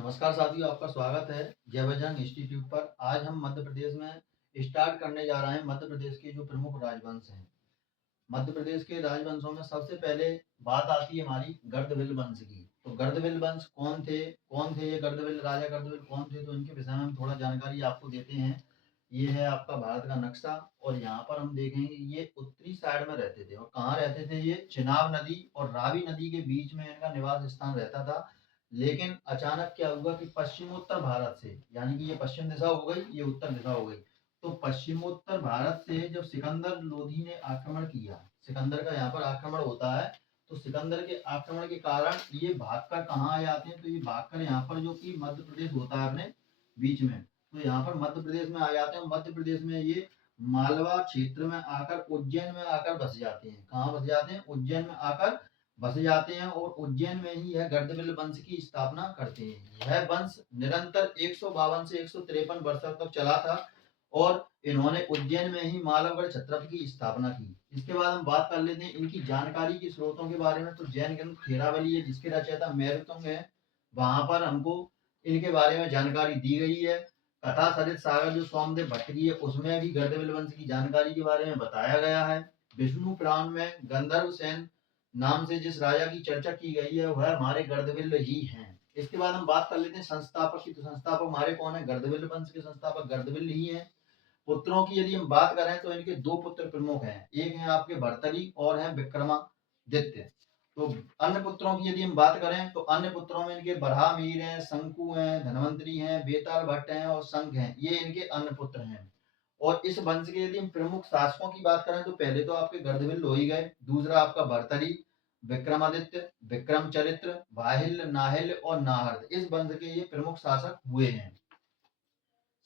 नमस्कार साथियों, आपका स्वागत है जय बजरंग इंस्टीट्यूट पर। आज हम मध्य प्रदेश में स्टार्ट करने जा रहे हैं मध्य प्रदेश के जो प्रमुख राजवंश हैं। मध्य प्रदेश के राजवंशों में सबसे पहले बात आती है हमारी गर्दभिल वंश की। तो गर्दभिल वंश कौन थे ये गर्दभिल राजा गर्दभिल कौन थे, तो इनके विषय में हम थोड़ा जानकारी आपको देते हैं। ये है आपका भारत का नक्शा और यहाँ पर हम देखेंगे ये उत्तरी साइड में रहते थे। और कहाँ रहते थे ये? चिनाब नदी और रावी नदी के बीच में इनका निवास स्थान रहता था। लेकिन अचानक क्या हुआ कि पश्चिमोत्तर भारत से, यानी कि ये पश्चिम दिशा हो गई, ये उत्तर दिशा हो गई, तो पश्चिमोत्तर भारत से जब सिकंदर लोधी ने आक्रमण किया, सिकंदर का यहाँ पर आक्रमण होता है, तो सिकंदर के आक्रमण के कारण ये भागकर कहाँ आ जाते हैं? तो ये भागकर यहाँ पर जो कि मध्य प्रदेश होता है अपने बीच में, तो यहाँ पर मध्य प्रदेश में आ जाते हैं। मध्य प्रदेश में ये मालवा क्षेत्र में आकर उज्जैन में आकर बस जाते हैं। कहाँ बस जाते हैं? उज्जैन में आकर बस जाते हैं और उज्जैन में ही यह गर्दभिल वंश की स्थापना करते हैं। यह वंश निरंतर 152 से 153 वर्षों तक चला था और इन्होंने उज्जैन में ही मालवगढ़ छत्रप की स्थापना की। इसके बाद हम बात कर लेते हैं इनकी जानकारी के स्रोतों के बारे में। तो जैन ग्रंथ थेरावली है जिसके रचयिता मेरुतुंग है, वहां पर हमको इनके बारे में जानकारी दी गई है। कथा सरित सागर जो सोमदेव भट्ट की है उसमें भी गर्दभिल वंश की जानकारी के बारे में बताया गया है। विष्णु पुराण में गंधर्व सेन नाम से जिस राजा की चर्चा की गई है वह हमारे गर्दभिल ही हैं। इसके बाद हम बात कर लेते हैं संस्थापक की। तो संस्थापक हमारे कौन है? गर्दभिल वंश के संस्थापक गर्दभिल ही हैं। पुत्रों की यदि हम बात करें तो इनके दो पुत्र प्रमुख हैं, एक है आपके भर्तरी और है विक्रमादित्य। तो अन्य पुत्रों की यदि हम बात करें तो अन्य पुत्रों में इनके बरहामीर हैं, शंकु हैं, धनवंतरी हैं, बेताल भट्ट हैं और शंख हैं, ये इनके अन्य पुत्र हैं। और इस वंश के यदि हम प्रमुख शासकों की बात करें तो पहले तो आपके गर्दभिल हो ही गए, दूसरा आपका भर्तरी, विक्रमादित्य, विक्रमचरित्र, वाहिल, नाहिल और नाहरद, इस वंश के ये प्रमुख शासक हुए हैं।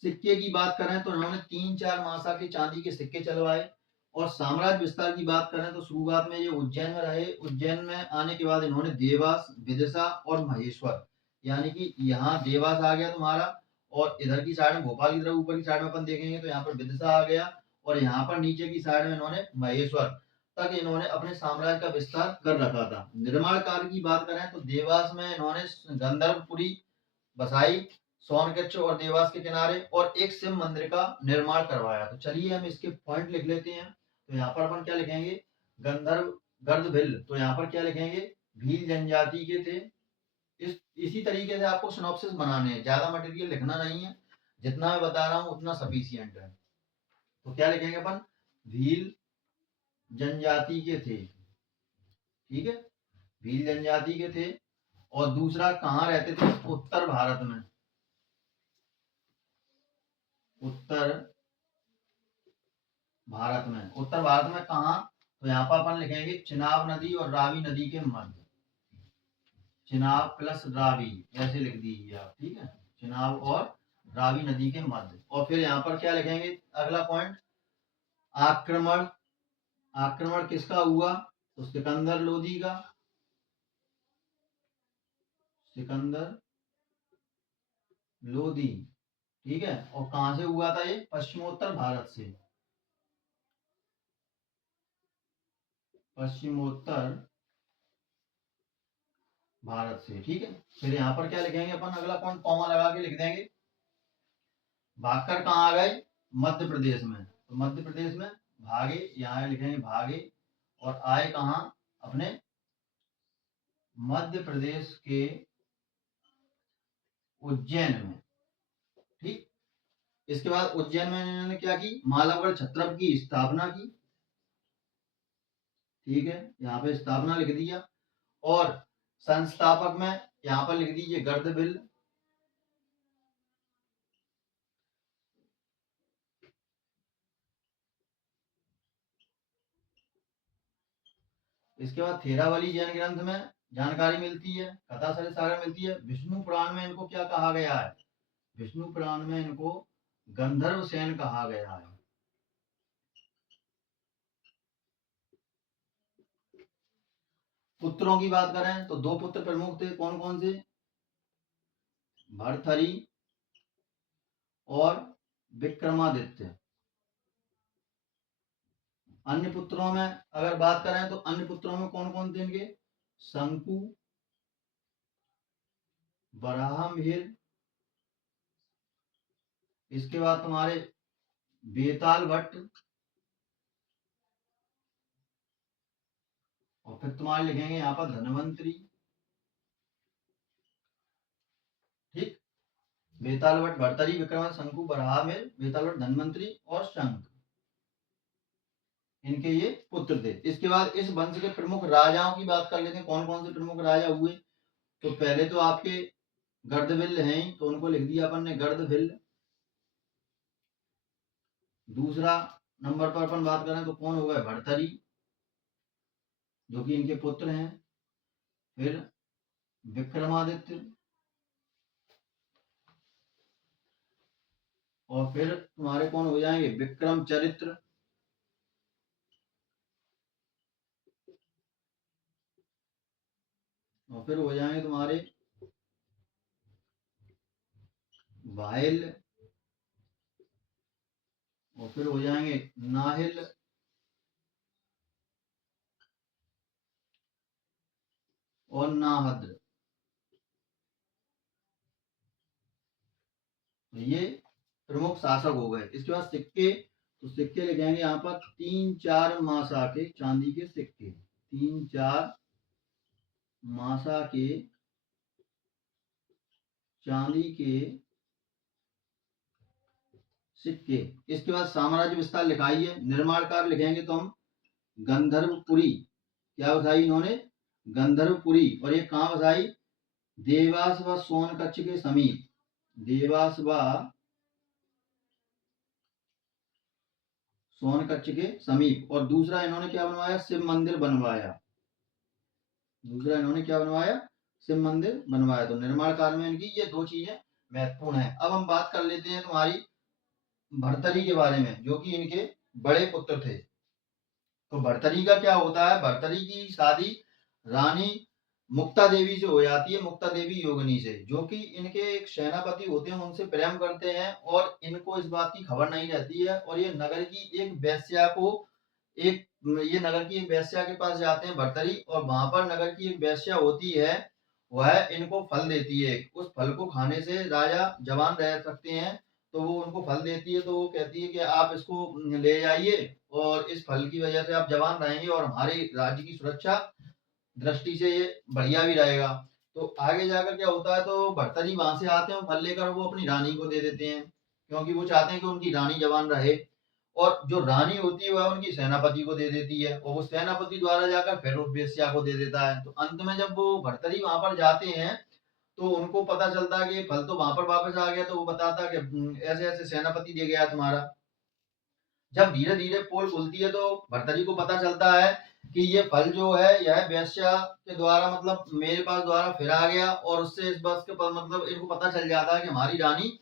सिक्के की बात करें तो इन्होंने 3-4 मासा के चांदी के सिक्के चलवाए। और साम्राज्य विस्तार की बात करें तो शुरुआत में ये उज्जैन में रहे। उज्जैन में आने के बाद इन्होंने देवास, विदिशा और महेश्वर, यानी कि यहाँ देवास आ गया तुम्हारा, और इधर की साइड में भोपाल की तरफ ऊपर की साइड में अपन देखेंगे तो यहाँ पर विदिशा आ गया, और यहाँ पर नीचे की साइड में इन्होंने महेश्वर तक इन्होंने अपने साम्राज्य का विस्तार कर रखा था। निर्माण कार्य की बात करें तो देवास में इन्होंने गंधर्वपुरी बसाई, सोनकच्छ और देवास के किनारे, और एक शिव मंदिर का निर्माण करवाया। तो चलिए हम इसके पॉइंट लिख लेते हैं। तो यहाँ पर अपन क्या लिखेंगे? गंधर्व गर्दभिल, तो यहाँ पर क्या लिखेंगे? भील जनजाति के थे। इसी तरीके से आपको सिनॉप्सिस बनाने हैं, ज्यादा मटेरियल लिखना नहीं है, जितना मैं बता रहा हूँ उतना सफिशियंट है। तो क्या लिखेंगे अपन? भील जनजाति के थे, ठीक है, भील जनजाति के थे। और दूसरा कहाँ रहते थे? उत्तर भारत में। उत्तर भारत में, उत्तर भारत में कहाँ? तो यहाँ पर अपन लिखेंगे चिनाब नदी और रावी नदी के मध्य। चिनाब प्लस रावी ऐसे लिख दीजिए आप, ठीक है, चिनाब और रावी नदी के मध्य। और फिर यहाँ पर क्या लिखेंगे? अगला पॉइंट, आक्रमण। आक्रमण किसका हुआ? तो सिकंदर लोधी का। सिकंदर लोधी, ठीक है। और कहां से हुआ था ये? पश्चिमोत्तर भारत से। पश्चिमोत्तर भारत से, ठीक है। फिर यहाँ पर क्या लिखेंगे अपन? अगला पॉइंट कॉमा लगा के लिख देंगे। भागकर कहाँ आ गए? मध्य प्रदेश में। तो मध्य प्रदेश में भागे, यहाँ लिखेंगे भागे, और आए कहाँ? अपने मध्य प्रदेश के उज्जैन में, ठीक। इसके बाद उज्जैन में इन्होंने क्या की? मालवगढ़ छत्रप की स्थापना की, ठीक है, यहाँ पे स्थापना लिख दिया। और संस्थापक में यहाँ पर लिख दीजिए गर्दभिल। इसके बाद थेरावली जैन ग्रंथ में जानकारी मिलती है, कथा सरित सागर मिलती है। विष्णु पुराण में इनको क्या कहा गया है? विष्णु पुराण में इनको गंधर्व सेन कहा गया है। पुत्रों की बात करें तो दो पुत्र प्रमुख थे, कौन कौन से? भर्तहरि और विक्रमादित्य। अन्य पुत्रों में अगर बात करें तो अन्य पुत्रों में कौन कौन थे इनके? शंकु, बराहमिहिर, इसके बाद तुम्हारे बेताल भट्ट, और फिर तुम्हारे लिखेंगे यहाँ पर धनवंतरी। ठीक, बेताल भट्ट, भर्तरी, विक्रमादित्य, शंकु, बराहमिहिर, बेताल भट्ट, धनवंतरी और शंख, इनके ये पुत्र थे। इसके बाद इस वंश के प्रमुख राजाओं की बात कर लेते हैं, कौन कौन से प्रमुख राजा हुए। तो पहले तो आपके गर्दभिल्ल हैं, तो उनको लिख दिया अपन ने गर्दभिल्ल। दूसरा नंबर पर अपन बात करें तो कौन होगा, भर्तरी, जो कि इनके पुत्र हैं। फिर विक्रमादित्य, और फिर तुम्हारे कौन हो जाएंगे, विक्रम चरित्र, और फिर हो जाएंगे तुम्हारे वाहिल, और फिर हो जाएंगे नाहिल, और नाहद्र। ये प्रमुख शासक हो गए। इसके बाद सिक्के, तो सिक्के लिखेंगे यहाँ पर 3-4 मासा के चांदी के सिक्के, 3-4 मासा के चांदी के सिक्के। इसके बाद साम्राज्य विस्तार लिखाइए। निर्माण कार्य लिखेंगे तो हम गंधर्वपुरी, क्या बसाई इन्होंने, गंधर्वपुरी, और ये कहाँ बसाई, देवास व सोनकच्छ के समीप, देवास व सोनकच्छ के समीप। और दूसरा इन्होंने क्या बनवाया, शिव मंदिर बनवाया, दूसरा इन्होंने क्या बनवाया, शिव मंदिर बनवाया। तो निर्माण कार्य में इनकी ये 2 चीजें महत्वपूर्ण है। अब हम बात कर लेते हैं तुम्हारी भर्तरी के बारे में, जो कि इनके बड़े पुत्र थे। तो भर्तरी का क्या होता है, भर्तरी की शादी रानी मुक्ता देवी से हो जाती है, मुक्ता देवी योगिनी से, जो कि इनके एक सेनापति होते हैं, उनसे प्रेम करते हैं, और इनको इस बात की खबर नहीं रहती है, और ये नगर की एक वेश्या को एक ये नगर की एक वेश्या के पास जाते हैं भर्तरी, और वहां पर नगर की एक वेश्या होती है, वह इनको फल देती है। उस फल को खाने से राजा जवान रह सकते हैं, तो वो उनको फल देती है, तो वो कहती है कि आप इसको ले जाइए, और इस फल की वजह से आप जवान रहेंगे, और हमारे राज्य की सुरक्षा दृष्टि से ये बढ़िया भी रहेगा। तो आगे जाकर क्या होता है, तो भर्तरी वहां से आते हैं, फल लेकर वो अपनी रानी को दे देते हैं, क्योंकि वो चाहते हैं कि उनकी रानी जवान रहे। और जो रानी होती है वह उनकी सेनापति को दे देती है, और वो सेनापति द्वारा जाकर फिर उस वेश्या को दे देता है। तो अंत में जब वो भर्तरी वहां पर जाते हैं, तो उनको पता चलता है कि फल तो वहां पर वापस आ गया, तो वो बताता है कि ऐसे ऐसे सेनापति दे गया तुम्हारा। जब धीरे धीरे पोल खुलती है, तो भर्तरी को पता चलता है कि ये फल जो है यह वेश्या के द्वारा, मतलब मेरे पास द्वारा फिर आ गया, और उससे इस बस के मतलब इनको पता चल जाता है कि हमारी रानी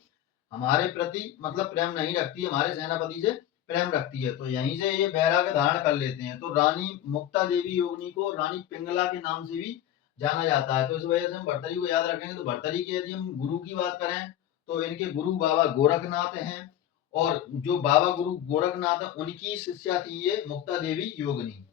हमारे प्रति मतलब प्रेम नहीं रखती, हमारे सेनापति से प्रेम रखती है। तो यहीं से ये वैराग्य धारण कर लेते हैं। तो रानी मुक्ता देवी योगिनी को रानी पिंगला के नाम से भी जाना जाता है। तो इस वजह से हम भर्तरी को याद रखेंगे। तो भर्तरी के यदि हम गुरु की बात करें, तो इनके गुरु बाबा गोरखनाथ हैं, और जो बाबा गुरु गोरखनाथ है उनकी शिष्या थी ये मुक्ता देवी योगिनी।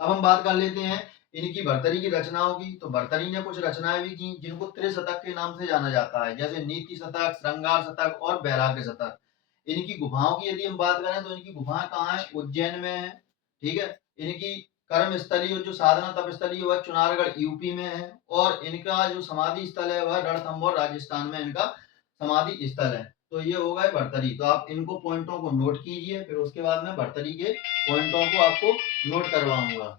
अब हम बात कर लेते हैं इनकी भर्तरी की रचनाओं की। तो भर्तरी ने कुछ रचनाएं भी की, जिनको त्रिशतक के नाम से जाना जाता है, जैसे नीति शतक, श्रृंगार शतक और वैराग्य शतक। इनकी गुफाओं की यदि हम बात करें, तो इनकी गुफाएं कहाँ है, उज्जैन में है। ठीक है, इनकी कर्म स्थली और जो साधना तप स्थली है वह चुनारगढ़ यूपी में है, और इनका जो समाधि स्थल है वह रणथंभौर राजस्थान में इनका समाधि स्थल है। तो ये हो गए भर्तरी। तो आप इनको पॉइंटों को नोट कीजिए, फिर उसके बाद में भर्तरी के पॉइंटों को आपको नोट करवाऊंगा।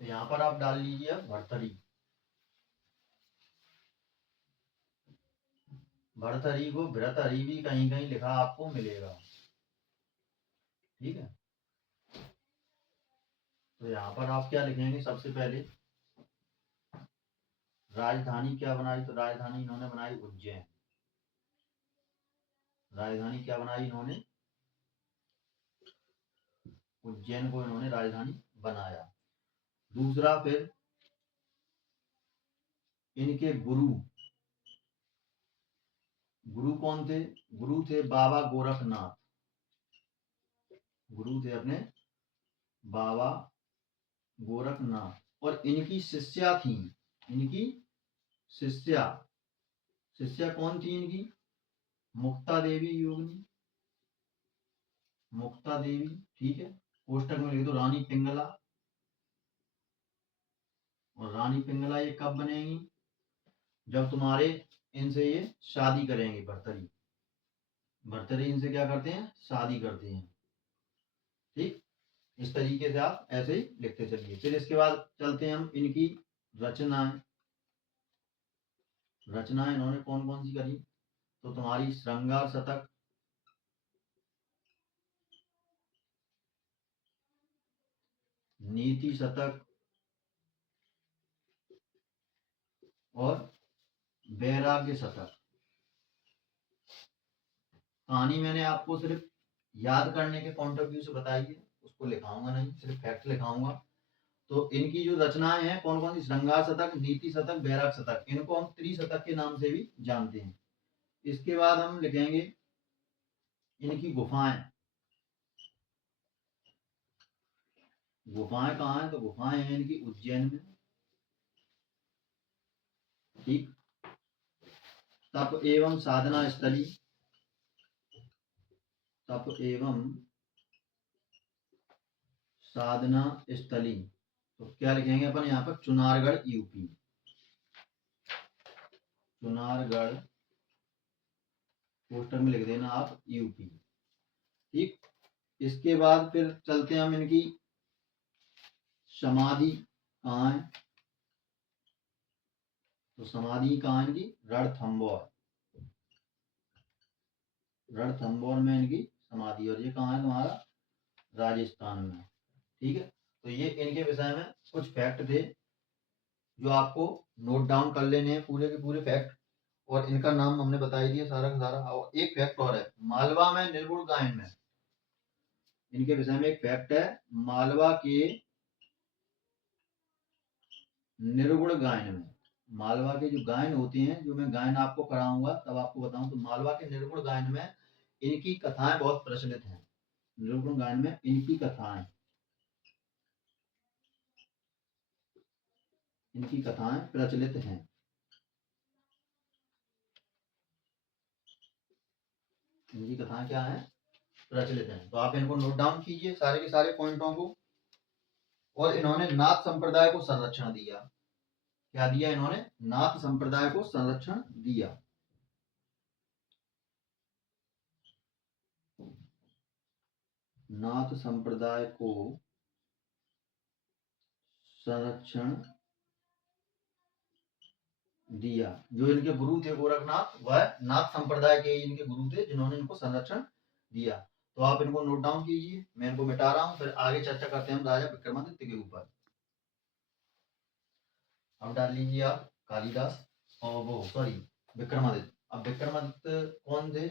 तो यहाँ पर आप डाल लीजिए भर्तरी। भर्तरी को भ्रतरी भी कहीं कहीं लिखा आपको मिलेगा। ठीक है, तो यहाँ पर आप क्या लिखेंगे, सबसे पहले राजधानी क्या बनाई, तो राजधानी इन्होंने बनाई उज्जैन। राजधानी क्या बनाई इन्होंने, उज्जैन को इन्होंने राजधानी बनाया। दूसरा, फिर इनके गुरु गुरु कौन थे? गुरु थे बाबा गोरखनाथ। गुरु थे अपने बाबा गोरखनाथ। और इनकी शिष्या थी, इनकी शिष्या, शिष्या कौन थी इनकी? मुक्ता देवी योगिनी, मुक्ता देवी। ठीक है, कोष्टक में लिख दो रानी पिंगला। और रानी पिंगला ये कब बनेगी? जब तुम्हारे इनसे ये शादी करेंगे, भर्तरी। भर्तरी इनसे क्या करते हैं? शादी करते हैं। ठीक, इस तरीके से आप ऐसे ही लिखते चलिए। फिर इसके बाद चलते हैं हम इनकी रचनाएं। रचनाएं इन्होंने कौन कौन सी करी? तो तुम्हारी श्रृंगार शतक, नीति शतक और वैराग्य शतक। कहानी मैंने आपको सिर्फ याद करने के पॉइंट ऑफ व्यू से बताई है, उसको लिखाऊंगा नहीं, सिर्फ फैक्ट लिखाऊंगा। तो इनकी जो रचनाएं हैं कौन कौन सी? श्रृंगार शतक, नीति शतक, वैराग शतक। इनको हम त्रिशतक के नाम से भी जानते हैं। इसके बाद हम लिखेंगे इनकी गुफाएं। गुफाएं कहाँ हैं? तो गुफाएं हैं इनकी उज्जैन में। ठीक, तप एवं साधना स्थली, तप एवं साधना स्थली। तो क्या लिखेंगे अपन यहाँ पर? चुनारगढ़ यूपी। चुनारगढ़ पोस्टर में लिख देना आप यूपी। ठीक, इसके बाद फिर चलते हैं हम इनकी समाधि कहाँ है? तो समाधि कहाँ है इनकी? रणथंभौर। रणथंभौर में इनकी समाधि। और ये कहाँ है तुम्हारा? राजस्थान में। ठीक है, तो ये इनके विषय में कुछ फैक्ट थे जो आपको नोट डाउन कर लेने हैं, पूरे के पूरे फैक्ट। और इनका नाम हमने बता ही दिया सारा का सारा। और एक फैक्ट और है, मालवा में निर्गुण गायन में, इनके विषय में एक फैक्ट है, मालवा के निर्गुण गायन में। मालवा के जो गायन होते हैं, जो मैं गायन आपको कराऊंगा तब आपको बताऊं, तो मालवा के निर्गुण गायन में इनकी कथाएं बहुत प्रचलित हैं। निर्गुण गायन में इनकी कथाएं, इनकी कथाएं प्रचलित हैं। इनकी कथाएं क्या है? प्रचलित हैं। तो आप इनको नोट डाउन कीजिए सारे के सारे पॉइंटों को। और इन्होंने नाथ संप्रदाय को संरक्षण दिया। क्या दिया इन्होंने? नाथ संप्रदाय को संरक्षण दिया। नाथ संप्रदाय को संरक्षण दिया। जो इनके गुरु थे गोरखनाथ, वह नाथ संप्रदाय के इनके गुरु थे जिन्होंने इनको संरक्षण दिया। तो आप इनको नोट डाउन कीजिए, मैं इनको मिटा रहा हूं, फिर आगे चर्चा करते हैं हम राजा विक्रमादित्य के ऊपर। अब डाल लीजिए आप कालिदास और वो सॉरी विक्रमादित्य। अब विक्रमादित्य कौन थे?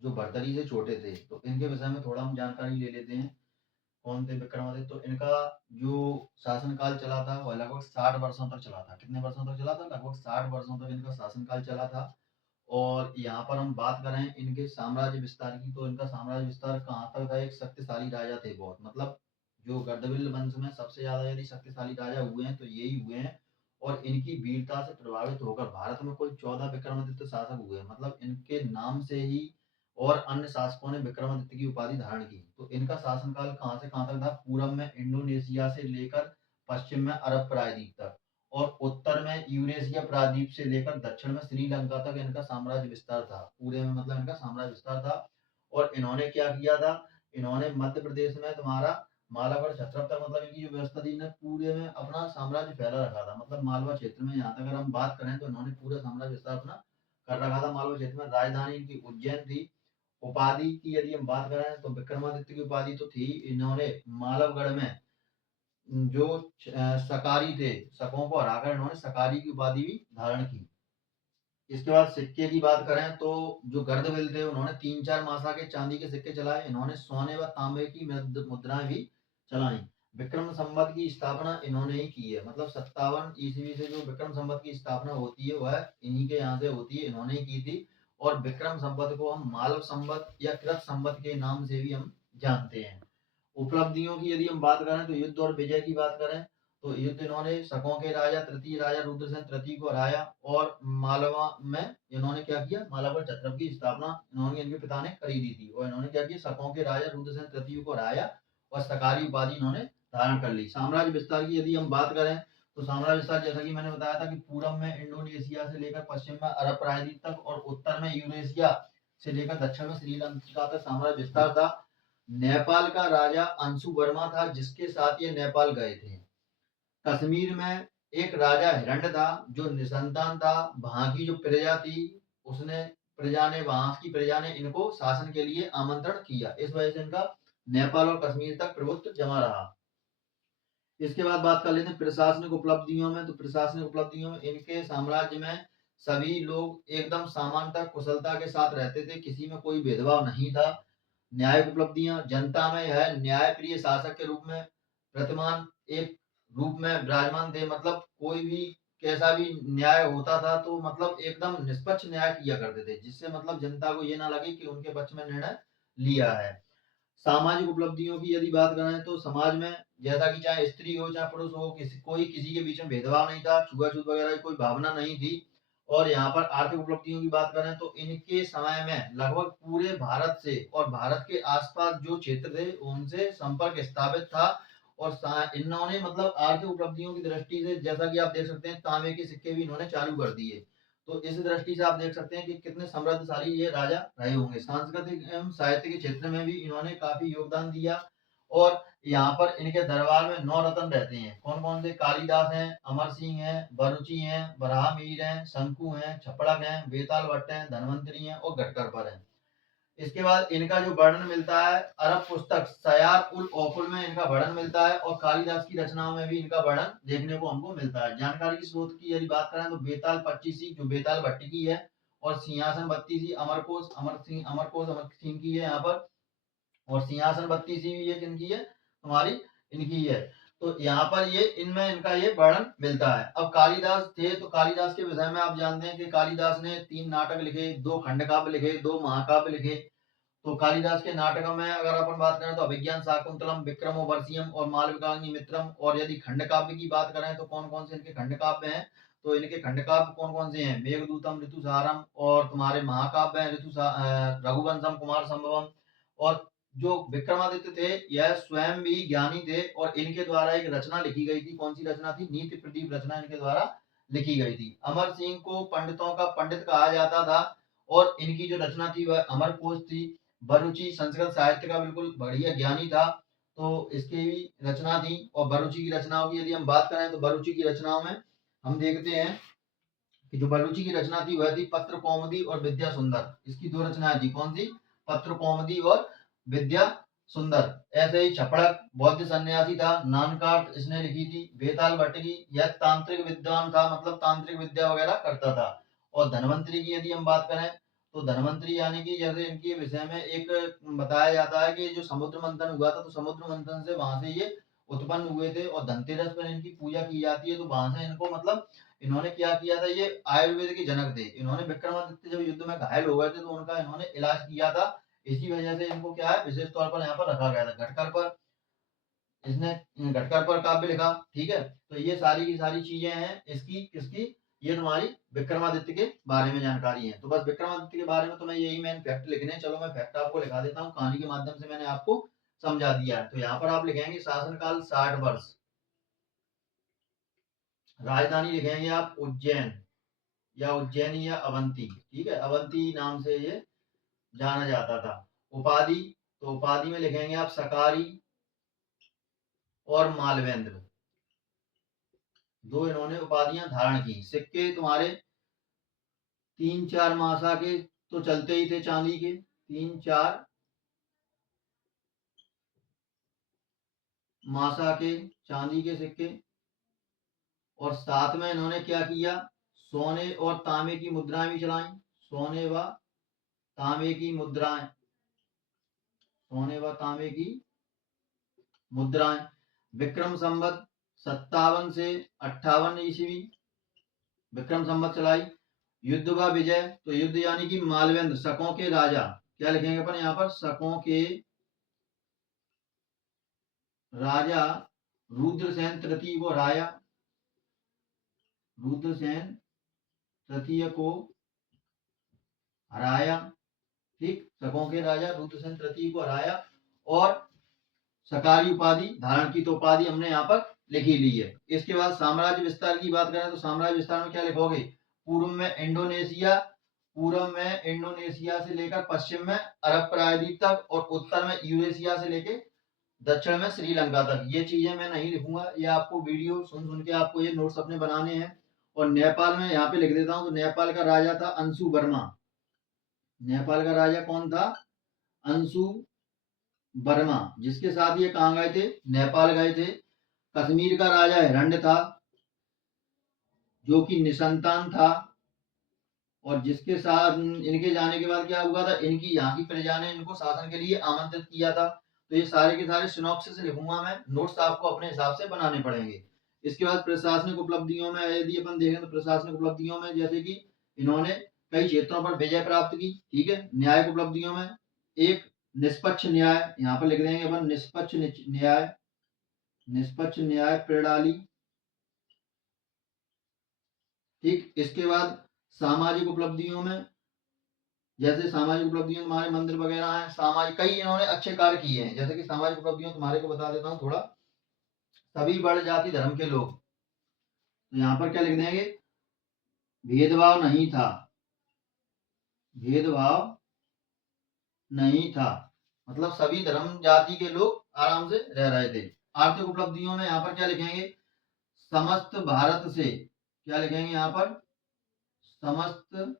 जो भर्तरी से छोटे थे। तो इनके विषय में थोड़ा हम जानकारी ले लेते हैं। कौन थे विक्रमादित्य? तो इनका जो शासनकाल चला था वह लगभग 60 वर्षों तक चला था। कितने वर्षों तक चला था? लगभग 60 वर्षों तक इनका शासनकाल चला था। और यहाँ पर हम बात करें इनके साम्राज्य विस्तार की, तो इनका साम्राज्य विस्तार कहाँ तक था? एक शक्तिशाली राजा थे बहुत, मतलब जो गर्दविल्ल वंश में सबसे ज्यादा यदि शक्तिशाली राजा हुए हैं तो यही हुए हैं। और इनकी वीरता से प्रभावित होकर भारत में कुल 14 विक्रमादित्य शासक हुए, मतलब इनके नाम से ही और अन्य शासकों ने विक्रमादित्य की उपाधि धारण की। तो इनका शासनकाल कहाँ से कहाँ तक था? पूरब में इंडोनेशिया से लेकर पश्चिम में अरब प्रायद्वीप तक, और उत्तर में यूरेशिया प्रायद्वीप से लेकर दक्षिण में श्रीलंका तक इनका साम्राज्य विस्तार था। पूरे में मतलब इनका साम्राज्य विस्तार था। और इन्होंने क्या किया था? इन्होंने मध्य प्रदेश में तुम्हारा मालागढ़ छत्रप तक, मतलब इनकी जो व्यवस्था थी, इन्हें पूरे में अपना साम्राज्य फैला रखा था। मतलब मालवा क्षेत्र में यहाँ तक अगर हम बात करें तो इन्होंने पूरा साम्राज्य विस्तार अपना कर रखा था मालवा क्षेत्र में। राजधानी इनकी उज्जैन थी। उपाधि की यदि हम बात करें तो विक्रमादित्य की उपाधि तो थी, इन्होंने मालवगढ़ में जो सकारी थे, शकों को हराकर इन्होंने सकारी की उपाधि भी धारण की। इसके बाद सिक्के की बात करें तो जो गर्दविल थे उन्होंने 3-4 मासा के चांदी के सिक्के चलाए। इन्होंने सोने व तांबे की मुद्राएं भी चलाई। विक्रम संवत की स्थापना इन्होंने ही की है, मतलब 57 ईस्वी से जो विक्रम संवत की स्थापना होती है वह इन्हीं के यहाँ से होती है, इन्होंने ही की थी। और विक्रम संवत को हम मालव संवत या कृत संवत के नाम से भी हम जानते हैं। उपलब्धियों की यदि हम बात करें तो युद्ध और विजय की बात करें तो युद्ध इन्होंने शकों के राजा तृतीय राजा रुद्रसेन तृतीय को हराया और मालवा में इन्होंने क्या किया, मालावर छत्रप की स्थापना इन्होंने इनके पिता ने करी दी थी और इन्होंने क्या किया, शकों के राजा रुद्रसेन तृतीय को हराया और सकारी उपाधि इन्होंने धारण कर ली। साम्राज्य विस्तार की यदि हम बात करें तो साम्राज्य विस्तार जैसा कि मैंने बताया था कि पूर्व में इंडोनेशिया से लेकर पश्चिम में अरब प्रायद्वीप तक और उत्तर में यूरेशिया से लेकर दक्षिण में श्रीलंका तक साम्राज्य विस्तार था। नेपाल का राजा अंशु वर्मा था जिसके साथ ये नेपाल गए थे। कश्मीर में एक राजा हिरण्य था जो निसंतान था, वहां की जो प्रजा थी उसने वहां की प्रजा ने इनको शासन के लिए आमंत्रण किया, इस वजह से इनका नेपाल और कश्मीर तक प्रभुत्व जमा रहा। इसके बाद बात कर लेते हैं प्रशासनिक उपलब्धियों में। तो प्रशासनिक उपलब्धियों में इनके साम्राज्य में सभी लोग एकदम समानता कुशलता के साथ रहते थे, किसी में कोई भेदभाव नहीं था। न्यायिक उपलब्धियां, जनता में यह न्याय प्रिय शासक के रूप में प्रतिमान एक रूप में विराजमान थे, मतलब कोई भी कैसा भी न्याय होता था तो मतलब एकदम निष्पक्ष न्याय किया करते थे, जिससे मतलब जनता को ये ना लगे कि उनके पक्ष में निर्णय लिया है। सामाजिक उपलब्धियों की यदि बात करें तो समाज में जैसा कि चाहे स्त्री हो चाहे पुरुष हो, किसी के बीच में भेदभाव नहीं था, छुआछूत वगैरह की कोई भावना नहीं थी। और यहाँ पर आर्थिक उपलब्धियों की बात करें तो इनके समय में लगभग पूरे भारत से और भारत के आसपास जो क्षेत्र थे उनसे संपर्क स्थापित था। और इन्होंने मतलब आर्थिक उपलब्धियों की दृष्टि से जैसा कि आप देख सकते हैं तांबे के सिक्के भी इन्होंने चालू कर दिए। तो इस दृष्टि से आप देख सकते हैं कि कितने समृद्धशाली ये राजा रहे होंगे। सांस्कृतिक एवं साहित्य के क्षेत्र में भी इन्होंने काफी योगदान दिया। और यहाँ पर इनके दरबार में 9 रत्न रहते हैं। कौन कौन से? कालिदास हैं, अमर सिंह हैं, बरुचि हैं, बराहमीर हैं, शंकु हैं, छपड़क हैं, बेताल भट्ट हैं, धनवंतरी हैं और गटकर हैं। इसके बाद इनका जो वर्णन मिलता है अरब पुस्तक सयार उल औकुल में इनका वर्णन मिलता है और कालिदास की रचनाओं में भी इनका वर्णन देखने को हमको मिलता है। जानकारी की स्रोत की यदि बात करें तो बेताल 25 जो बेताल भट्ट की है और सिंहासन 32 अमरकोश अमर सिंह की है यहाँ पर। और सिंहासन 32 भी ये किनकी है? तुम्हारी इनकी है। तो यहाँ पर ये इनमें इनका ये वर्णन मिलता है। अब कालिदास थे तो कालिदास के विषय में आप जानते हैं कि कालिदास ने 3 नाटक लिखे, 2 खंडकाव्य लिखे, 2 महाकाव्य लिखे। तो कालिदास के नाटकों में अगर अपन बात करें तो अभिज्ञान शाकुंतलम, विक्रमोर्वशीयम और मालविकाग्नि मित्रम। और यदि खंड काव्य की बात करें तो कौन कौन से इनके खंड काव्य हैं? तो इनके खंड काव्य कौन कौन से हैं? मेघदूतम, ऋतुसारम और तुम्हारे महाकाव्य हैं रघुवंशम, कुमार संभवम। और जो विक्रमादित्य थे यह स्वयं भी ज्ञानी थे और इनके द्वारा एक रचना लिखी गई थी। कौन सी रचना थी? नीति प्रदीप रचना इनके द्वारा लिखी गई थी। अमर सिंह को पंडितों का पंडित कहा जाता था और इनकी जो रचना थी वह अमर कोश थी। बरुचि संस्कृत साहित्य का बिल्कुल बढ़िया ज्ञानी था, तो इसकी भी रचना थी। और बरुचि की रचनाओं की यदि हम बात करें तो बरुचि की रचनाओं में हम देखते हैं कि जो बरुचि की रचना थी वह थी पत्र कौमुदी और विद्या सुंदर। इसकी 2 रचनाएं थी। कौन सी? पत्र कौमुदी और विद्या सुंदर। ऐसे ही छपड़क बौद्ध सन्यासी था, नानकार्थ इसने लिखी थी। बेताल भट्ट की यह तांत्रिक विद्वान था, मतलब तांत्रिक विद्या वगैरह करता था। और धनवंतरी की यदि हम बात करें तो धनवंतरी यानी कि जैसे इनके विषय में एक बताया जाता है कि जो समुद्र मंथन हुआ था तो समुद्र मंथन से वहां से ये उत्पन्न हुए थे और धनतेरस पर इनकी पूजा की जाती है। तो वहां से इनको मतलब इन्होंने क्या किया था, ये आयुर्वेद के जनक थे। इन्होंने विक्रमादित्य जब युद्ध में घायल हो गए थे तो उनका इन्होंने इलाज किया था। इसी वजह से इनको क्या है विशेष तौर पर यहाँ पर रखा गया था। घटकर पर इसने घटकर पर काव्य लिखा। ठीक है, तो ये सारी की सारी चीजें हैं इसकी किसकी? ये तुम्हारी विक्रमादित्य के बारे में जानकारी है। तो बस विक्रमादित्य के बारे में तुम्हें यही मेन फैक्ट लिखने हैं। चलो मैं फैक्ट आपको लिखा देता हूँ, कहानी के माध्यम से मैंने आपको समझा दिया है। तो यहाँ पर आप लिखेंगे शासनकाल 60 वर्ष। राजधानी लिखेंगे आप उज्जैन या उज्जैनी या अवंती। ठीक है, अवंती नाम से ये जाना जाता था। उपाधि, तो उपाधि में लिखेंगे आप सकारी और मालवेंद्र, 2 इन्होंने उपाधियां धारण की। सिक्के तुम्हारे 3-4 मासा के तो चलते ही थे, चांदी के 3-4 मासा के चांदी के सिक्के। और साथ में इन्होंने क्या किया? सोने और तांबे की मुद्राएं भी चलाई। सोने व तांबे की मुद्राएं, सोने व तांबे की मुद्राएं। विक्रम संवत 57 से 58 ईस्वी विक्रम संवत चलाई। युद्ध व विजय, तो युद्ध यानी कि मालवेंद्र, शकों के राजा, क्या लिखेंगे अपन यहाँ पर, शकों के राजा रुद्रसेन तृतीय को हराया, रुद्रसेन तृतीय को हराया। ठीक, शकों के राजा रुद्रसेन तृतीय को हराया और सकारी उपाधि धारण की, तो उपाधि हमने यहाँ पर लिखी ली है। इसके बाद साम्राज्य विस्तार की बात करें तो साम्राज्य विस्तार में क्या लिखोगे, पूर्व में इंडोनेशिया से लेकर पश्चिम में अरब प्रायद्वीप तक और उत्तर में यूरेशिया से लेकर दक्षिण में श्रीलंका तक। ये चीजें मैं नहीं लिखूंगा, ये आपको वीडियो सुन सुन के आपको ये नोट्स अपने बनाने हैं। और नेपाल में यहाँ पे लिख देता हूँ, तो नेपाल का राजा था अंशु वर्मा। नेपाल का राजा कौन था, अंशु वर्मा, जिसके साथ ये कहाँ गए थे, नेपाल गए थे। कश्मीर का राजा हिरण्य था, जो कि निसंतान था, और जिसके साथ इनके जाने के बाद क्या हुआ था, इनकी यहाँ की प्रजा ने इनको शासन के लिए आमंत्रित किया था। तो ये सारे के सारे सिनॉप्सिस लिखूंगा मैं, नोट्स आपको अपने हिसाब से बनाने पड़ेंगे। इसके बाद प्रशासनिक उपलब्धियों में यदि अपन देखें तो प्रशासनिक उपलब्धियों में जैसे कि इन्होंने कई क्षेत्रों पर विजय प्राप्त की। ठीक है, न्यायिक उपलब्धियों में एक निष्पक्ष न्याय, यहाँ पर लिख देंगे अपन निष्पक्ष न्याय प्रणाली। ठीक, इसके बाद सामाजिक उपलब्धियों में, जैसे सामाजिक उपलब्धियों तुम्हारे मंदिर वगैरह हैं, सामाजिक कई इन्होंने अच्छे कार्य किए हैं। जैसे कि सामाजिक उपलब्धियों तुम्हारे को बता देता हूँ थोड़ा, सभी बड़ जाति धर्म के लोग, तो यहाँ पर क्या लिख देंगे, भेदभाव नहीं था, भेदभाव नहीं था, मतलब सभी धर्म जाति के लोग आराम से रह रहे थे। आर्थिक उपलब्धियों में यहाँ पर क्या लिखेंगे, समस्त भारत से, क्या लिखेंगे यहाँ पर, समस्त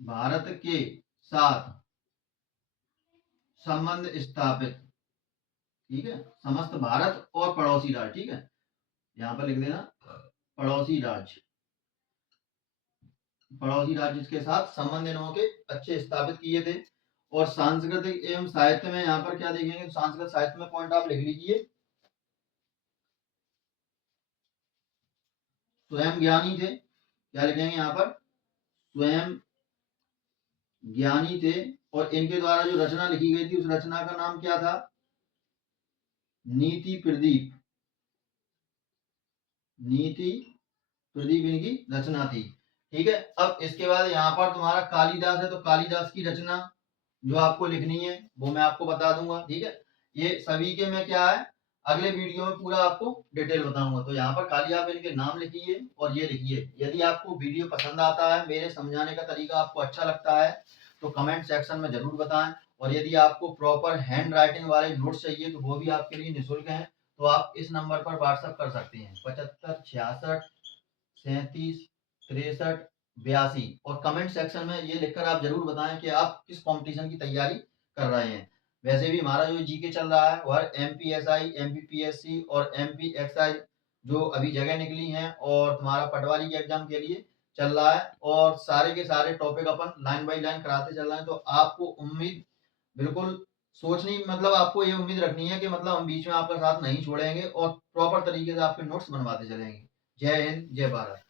भारत के साथ संबंध स्थापित। ठीक है, समस्त भारत और पड़ोसी राज्य, ठीक है, यहाँ पर लिख देना पड़ोसी राज्य के साथ संबंध इन्हों के अच्छे स्थापित किए थे। और सांस्कृतिक एवं साहित्य में यहाँ पर क्या देखेंगे, सांस्कृतिक साहित्य में पॉइंट आप लिख लीजिए, स्वयं ज्ञानी थे, क्या लिखेंगे यहाँ पर, स्वयं ज्ञानी थे। और इनके द्वारा जो रचना लिखी गई थी उस रचना का नाम क्या था, नीति प्रदीप, नीति प्रदीप इनकी रचना थी। ठीक है, अब इसके बाद यहाँ पर तुम्हारा कालिदास है, तो कालिदास की रचना जो आपको लिखनी है वो मैं आपको बता दूंगा। ठीक है, ये सभी के में क्या है, अगले वीडियो में पूरा आपको डिटेल बताऊंगा। तो यहाँ पर खाली आप इनके नाम लिखिए और ये लिखिए। यदि आपको वीडियो पसंद आता है, मेरे समझाने का तरीका आपको अच्छा लगता है, तो कमेंट सेक्शन में जरूर बताएं। और यदि आपको प्रॉपर हैंड राइटिंग वाले नोट्स चाहिए तो वो भी आपके लिए निःशुल्क हैं, तो आप इस नंबर पर व्हाट्सएप कर सकते हैं 75 66 37 63 82। और कमेंट सेक्शन में ये लिखकर आप जरूर बताएं कि आप किस कंपटीशन की तैयारी कर रहे हैं। वैसे भी हमारा जो जीके चल रहा है वह MPSI, MPPSC और MPXI जो अभी जगह निकली हैं और तुम्हारा पटवारी के एग्जाम के लिए चल रहा है, और सारे के सारे topic upon line by line कराते चल रहे हैं। तो आपको उम्मीद बिल्कुल सोचनी, मतलब आपको ये उम्मीद रखनी है कि मतलब हम बीच में आपका साथ नहीं छोड़ेंगे और प्रॉपर तरीके से आपके नोट्स बनवाते चलेंगे। जय हिंद, जय भारत।